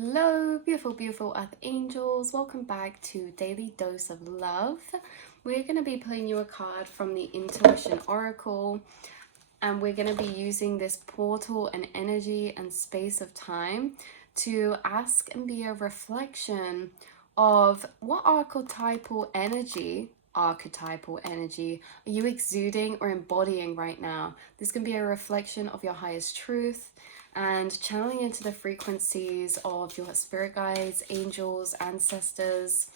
Hello, beautiful, beautiful Earth Angels. Welcome back to Daily Dose of Love. We're going to be pulling you a card from the Intuition Oracle, and we're going to be using this portal and energy and space of time to ask and be a reflection of what archetypal energy are you exuding or embodying right now. This can be a reflection of your highest truth and channeling into the frequencies of your spirit guides, angels, ancestors.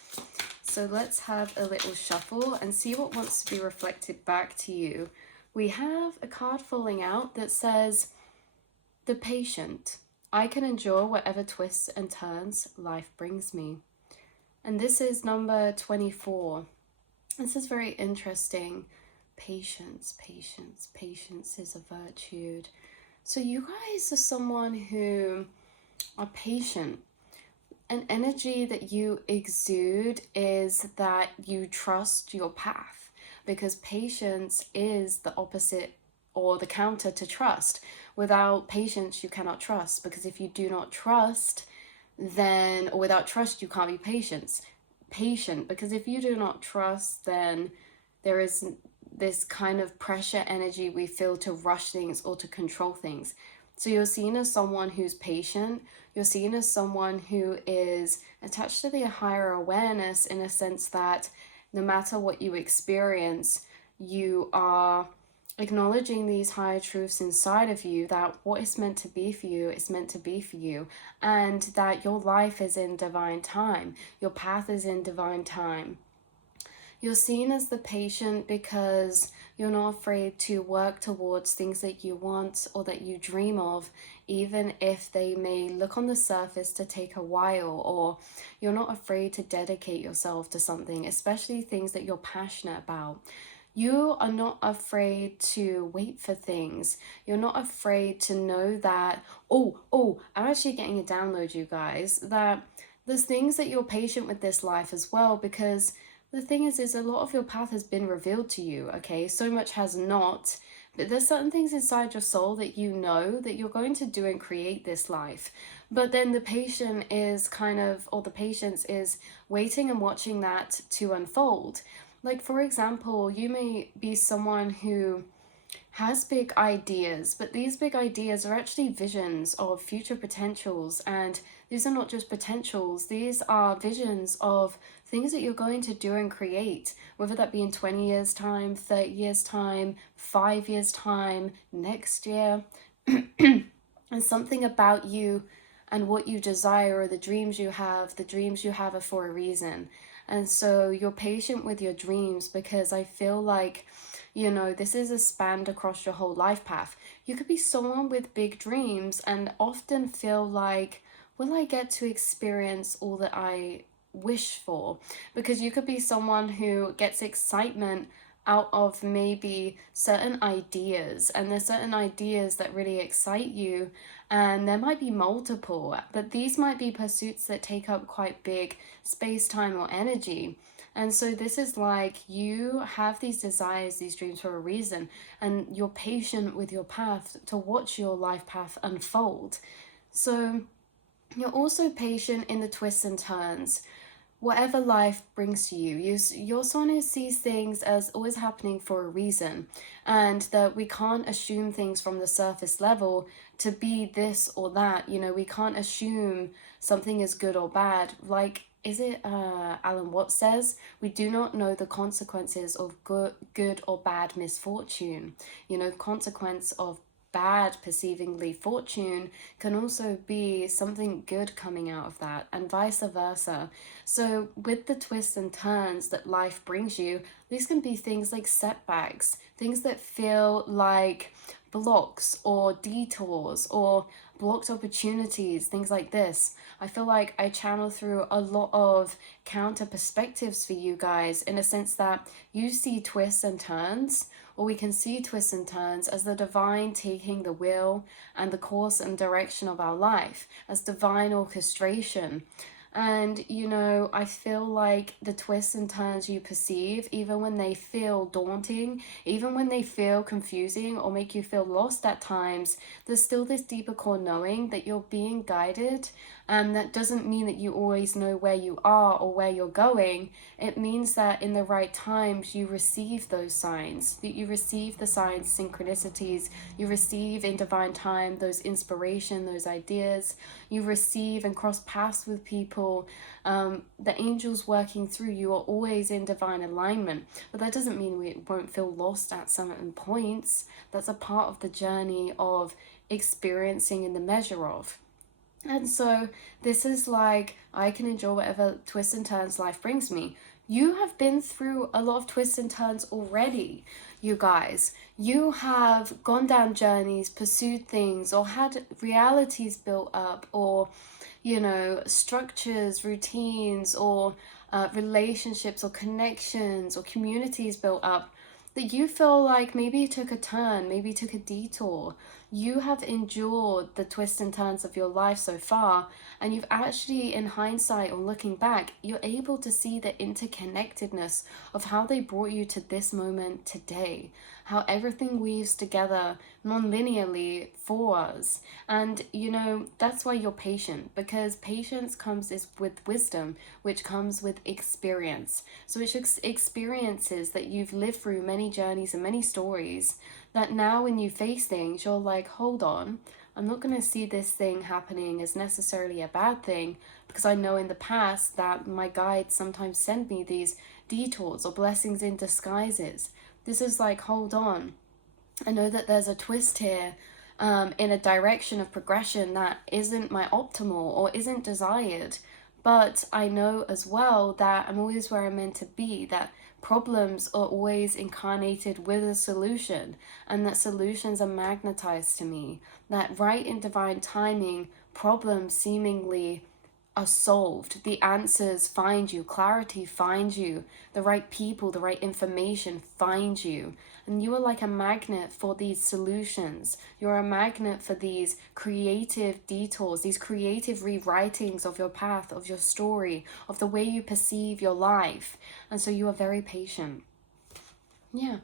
So let's have a little shuffle and see what wants to be reflected back to you. We have a card falling out that says, the patient. I can endure whatever twists and turns life brings me. And this is number 24. This is very interesting. Patience, patience, patience is a virtue. So you guys are someone who are patient. An energy that you exude is that you trust your path, because patience is the opposite or the counter to trust. Without patience, you cannot trust, because if you do not trust, then, or without trust, you can't be patient, because if you do not trust, then there is this kind of pressure energy we feel to rush things or to control things. So you're seen as someone who's patient. You're seen as someone who is attached to the higher awareness, in a sense that no matter what you experience, you are acknowledging these higher truths inside of you, that what is meant to be for you is meant to be for you, and that your life is in divine time. Your path is in divine time. You're seen as the patient because you're not afraid to work towards things that you want or that you dream of, even if they may look on the surface to take a while, or you're not afraid to dedicate yourself to something, especially things that you're passionate about. You are not afraid to wait for things. You're not afraid to know that, I'm actually getting a download, you guys, that there's things that you're patient with this life as well, because the thing is a lot of your path has been revealed to you, okay? So much has not, but there's certain things inside your soul that you know that you're going to do and create this life. But then the patient is the patience is waiting and watching that to unfold. Like, for example, you may be someone who has big ideas, but these big ideas are actually visions of future potentials. And these are not just potentials, these are visions of things that you're going to do and create, whether that be in 20 years' time, 30 years' time, 5 years' time, next year. And something about you and what you desire, or the dreams you have are for a reason. And so you're patient with your dreams, because I feel like, this is a span across your whole life path. You could be someone with big dreams and often feel like, will I get to experience all that I wish for? Because you could be someone who gets excitement out of maybe certain ideas, and there's certain ideas that really excite you, and there might be multiple, but these might be pursuits that take up quite big space, time, or energy. And so this is like, you have these desires, these dreams for a reason, and you're patient with your path to watch your life path unfold. So you're also patient in the twists and turns. Whatever life brings to you, you're someone who sees things as always happening for a reason, and that we can't assume things from the surface level to be this or that. We can't assume something is good or bad. Like, is it Alan Watts says, we do not know the consequences of good or bad misfortune. Consequence of bad perceivingly fortune can also be something good coming out of that, and vice versa. So with the twists and turns that life brings you, these can be things like setbacks, things that feel like blocks or detours or blocked opportunities, things like this. I feel like I channel through a lot of counter perspectives for you guys, in a sense that you see twists and turns, or we can see twists and turns as the divine taking the wheel and the course and direction of our life, as divine orchestration. And, you know, I feel like the twists and turns you perceive, even when they feel daunting, even when they feel confusing or make you feel lost at times, there's still this deeper core knowing that you're being guided. And that doesn't mean that you always know where you are or where you're going. It means that in the right times you receive those signs, that you receive the signs, synchronicities, you receive in divine time those inspiration, those ideas, you receive and cross paths with people. The angels working through you are always in divine alignment, but that doesn't mean we won't feel lost at certain points. That's a part of the journey of experiencing in the measure of. And so this is like, I can enjoy whatever twists and turns life brings me. You have been through a lot of twists and turns already, you guys. You have gone down journeys, pursued things, or had realities built up, or, you know, structures, routines, or relationships, or connections, or communities built up that you feel like maybe you took a turn, maybe you took a detour. You have endured the twists and turns of your life so far, and you've actually, in hindsight or looking back, you're able to see the interconnectedness of how they brought you to this moment today, how everything weaves together non-linearly for us. And you know, that's why you're patient, because patience comes with wisdom, which comes with experience. So it's experiences that you've lived through, many journeys and many stories, that now when you face things, you're like, hold on, I'm not going to see this thing happening as necessarily a bad thing, because I know in the past that my guides sometimes send me these detours or blessings in disguises. This is like, hold on, I know that there's a twist here, in a direction of progression that isn't my optimal or isn't desired. But I know as well that I'm always where I'm meant to be, that problems are always incarnated with a solution, and that solutions are magnetized to me. That right in divine timing, problems seemingly are solved. The answers find you, clarity finds you, the right people, the right information find you. And you are like a magnet for these solutions. You're a magnet for these creative detours, these creative rewritings of your path, of your story, of the way you perceive your life. And so you are very patient. Yeah.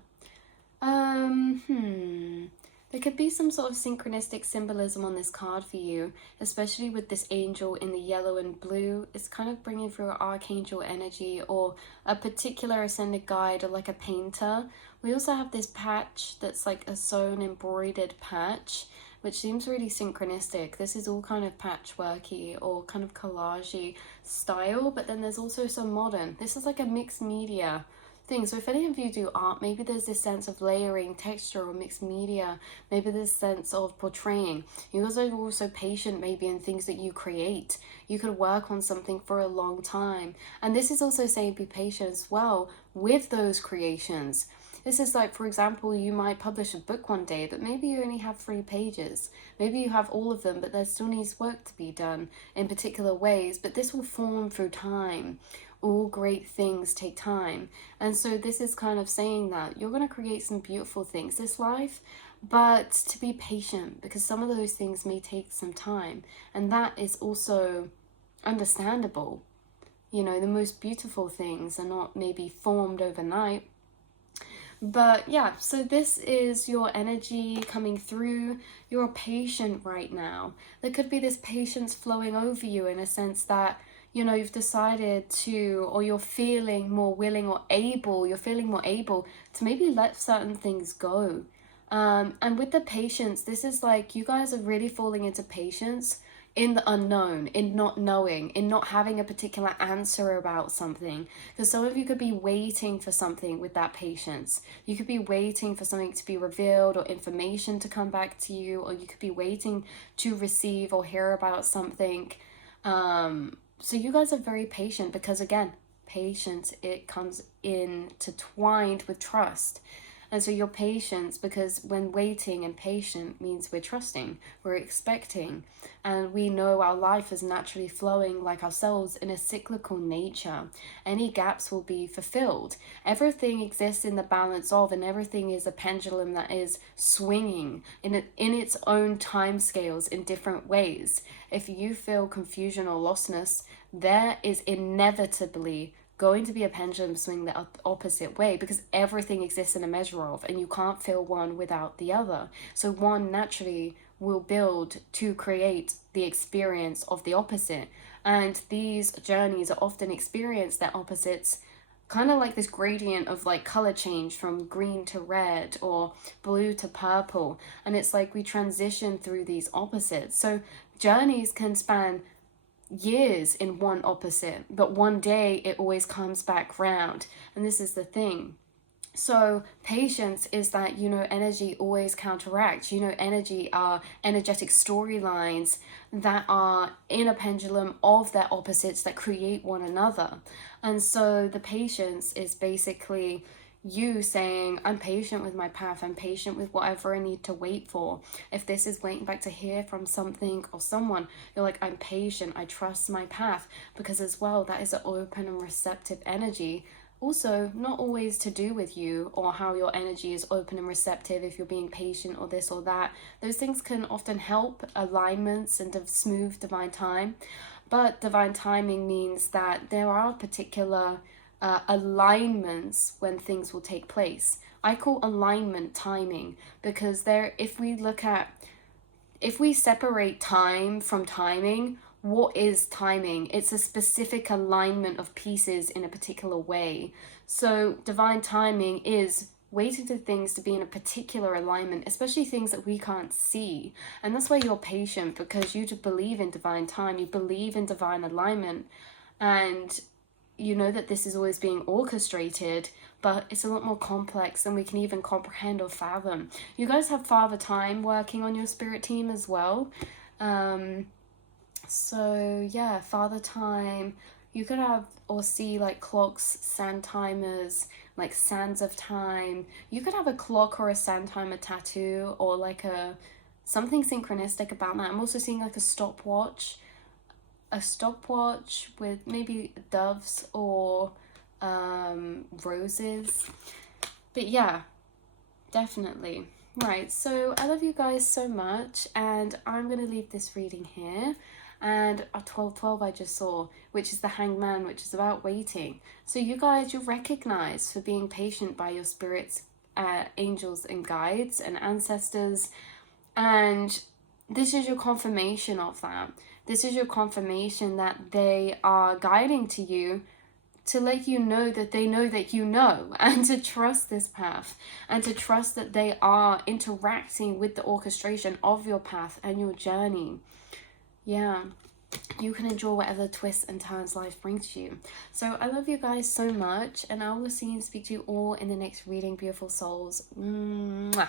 There could be some sort of synchronistic symbolism on this card for you, especially with this angel in the yellow and blue. It's kind of bringing through archangel energy or a particular ascended guide or like a painter. We also have this patch that's like a sewn embroidered patch, which seems really synchronistic. This is all kind of patchworky or kind of collagey style, but then there's also some modern. This is like a mixed media thing. So if any of you do art, maybe there's this sense of layering, texture, or mixed media. Maybe this sense of portraying. You guys are also patient maybe in things that you create. You could work on something for a long time. And this is also saying be patient as well with those creations. This is like, for example, you might publish a book one day, but maybe you only have 3 pages. Maybe you have all of them, but there still needs work to be done in particular ways. But this will form through time. All great things take time. And so this is kind of saying that you're going to create some beautiful things this life, but to be patient, because some of those things may take some time. And that is also understandable. You know, the most beautiful things are not maybe formed overnight. But yeah, so this is your energy coming through. You're patient right now. There could be this patience flowing over you in a sense that, you know, you've decided to, or you're feeling more willing or able, you're feeling more able to maybe let certain things go. And with the patience, this is like you guys are really falling into patience in the unknown, in not knowing, in not having a particular answer about something. Because some of you could be waiting for something with that patience. You could be waiting for something to be revealed or information to come back to you, or you could be waiting to receive or hear about something. So you guys are very patient because, again, patience, it comes intertwined with trust. And so your patience, because when waiting and patient means we're trusting, we're expecting, and we know our life is naturally flowing like ourselves in a cyclical nature. Any gaps will be fulfilled. Everything exists in the balance of, and everything is a pendulum that is swinging in its own time scales in different ways. If you feel confusion or lostness, there is inevitably going to be a pendulum swing the opposite way, because everything exists in a measure of, and you can't feel one without the other. So one naturally will build to create the experience of the opposite. And these journeys are often experienced, their opposites, kind of like this gradient of like color change from green to red or blue to purple. And it's like we transition through these opposites. So journeys can span years in one opposite, but one day it always comes back round. And this is the thing. So patience is that, energy always counteracts. Energy are energetic storylines that are in a pendulum of their opposites that create one another. And so the patience is basically you saying, I'm patient with my path, I'm patient with whatever I need to wait for. If this is waiting back to hear from something or someone, you're like, I'm patient, I trust my path, because as well, that is an open and receptive energy. Also, not always to do with you or how your energy is open and receptive, if you're being patient or this or that. Those things can often help alignments and smooth divine time. But divine timing means that there are particular alignments when things will take place. I call alignment timing, because if we separate time from timing, what is timing? It's a specific alignment of pieces in a particular way. So divine timing is waiting for things to be in a particular alignment, especially things that we can't see. And that's why you're patient, because you believe in divine time, you believe in divine alignment, and you know that this is always being orchestrated, but it's a lot more complex than we can even comprehend or fathom. You guys have Father Time working on your spirit team as well. So yeah, Father Time, you could have or see like clocks, sand timers, like sands of time. You could have a clock or a sand timer tattoo, or like something synchronistic about that. I'm also seeing like a stopwatch with maybe doves or roses. But yeah, definitely. Right, so I love you guys so much, and I'm going to leave this reading here. And a 1212 I just saw, which is the Hangman, which is about waiting. So you guys, you're recognized for being patient by your spirits, angels and guides and ancestors. And this is your confirmation of that. This is your confirmation that they are guiding to you, to let you know that they know that you know, and to trust this path, and to trust that they are interacting with the orchestration of your path and your journey. Yeah, you can enjoy whatever twists and turns life brings to you. So I love you guys so much, and I will see and speak to you all in the next reading, beautiful souls. Mwah.